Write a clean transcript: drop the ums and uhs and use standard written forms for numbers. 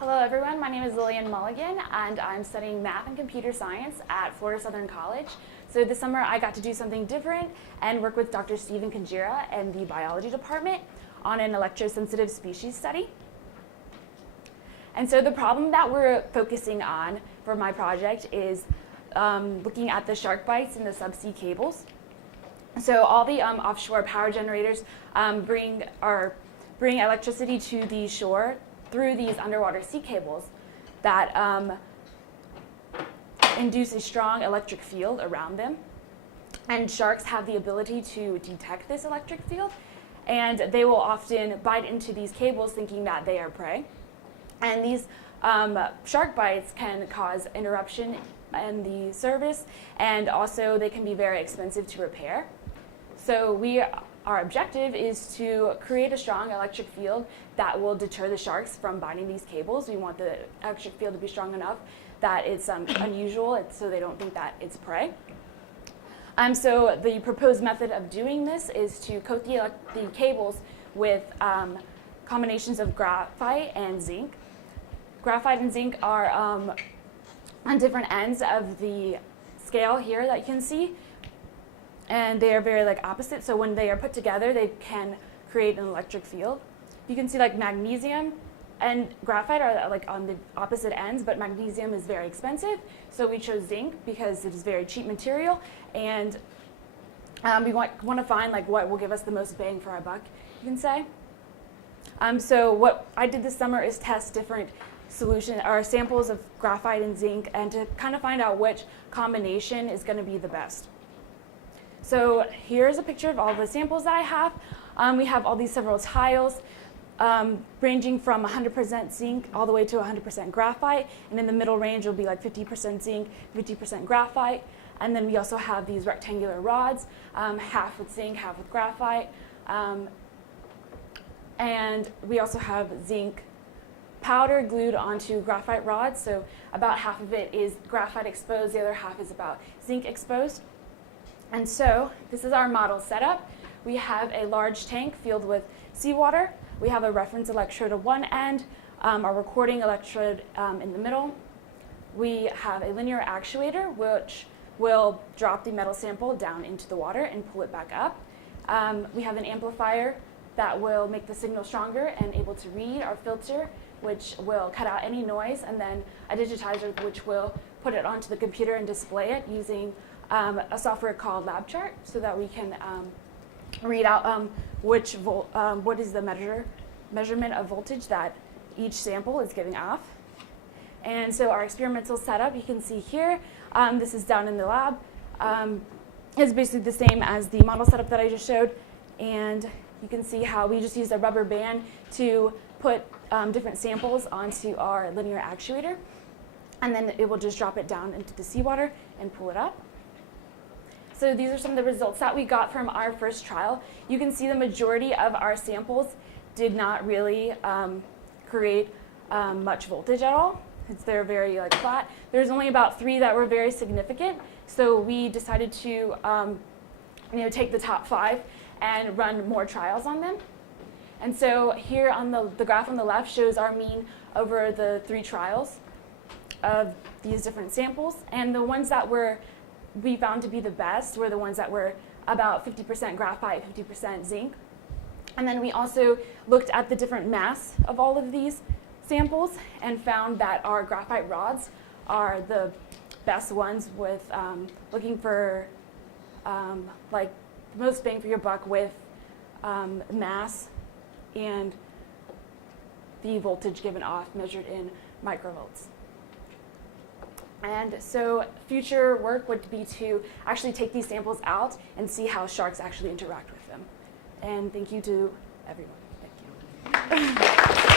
Hello everyone, my name is Lillian Mulligan and I'm studying math and computer science at Florida Southern College. So this summer I got to do something different and work with Dr. Stephen Conjera in the biology department on an electrosensitive species study. And so the problem that we're focusing on for my project is looking at the shark bites in the subsea cables. So all the offshore power generators bring electricity to the shore through these underwater sea cables that induce a strong electric field around them. And sharks have the ability to detect this electric field, and they will often bite into these cables thinking that they are prey. And these shark bites can cause interruption in the service, and also they can be very expensive to repair. So our objective is to create a strong electric field that will deter the sharks from biting these cables. We want the electric field to be strong enough that it's unusual, so they don't think that it's prey. So the proposed method of doing this is to coat the cables with combinations of graphite and zinc. Graphite and zinc are on different ends of the scale here that you can see. And they are very opposite, so when they are put together, they can create an electric field. You can see magnesium and graphite are on the opposite ends, but magnesium is very expensive, so we chose zinc because it is very cheap material, and we want to find what will give us the most bang for our buck, you can say. So what I did this summer is test different solutions or samples of graphite and zinc, and to kind of find out which combination is going to be the best. So here's a picture of all the samples that I have. We have all these several tiles ranging from 100% zinc all the way to 100% graphite. And in the middle range will be 50% zinc, 50% graphite. And then we also have these rectangular rods, half with zinc, half with graphite. And we also have zinc powder glued onto graphite rods. So about half of it is graphite exposed, the other half is about zinc exposed. And so this is our model setup. We have a large tank filled with seawater. We have a reference electrode at one end, our recording electrode in the middle. We have a linear actuator which will drop the metal sample down into the water and pull it back up. We have an amplifier that will make the signal stronger and able to read, our filter which will cut out any noise, and then a digitizer which will put it onto the computer and display it using a software called LabChart, so that we can read out what is the measurement of voltage that each sample is giving off. And so our experimental setup, you can see here, this is down in the lab. It's basically the same as the model setup that I just showed, and you can see how we just used a rubber band to put different samples onto our linear actuator, and then it will just drop it down into the seawater and pull it up. So these are some of the results that we got from our first trial. You can see the majority of our samples did not really create much voltage at all. They're very flat. There's only about 3 that were very significant. So we decided to take the top 5 and run more trials on them. And so here on the graph on the left shows our mean over the 3 trials of these different samples. And the ones that we found to be the best were the ones that were about 50% graphite, 50% zinc. And then we also looked at the different mass of all of these samples and found that our graphite rods are the best ones with looking for the most bang for your buck with mass and the voltage given off measured in microvolts. And so future work would be to actually take these samples out and see how sharks actually interact with them. And thank you to everyone. Thank you.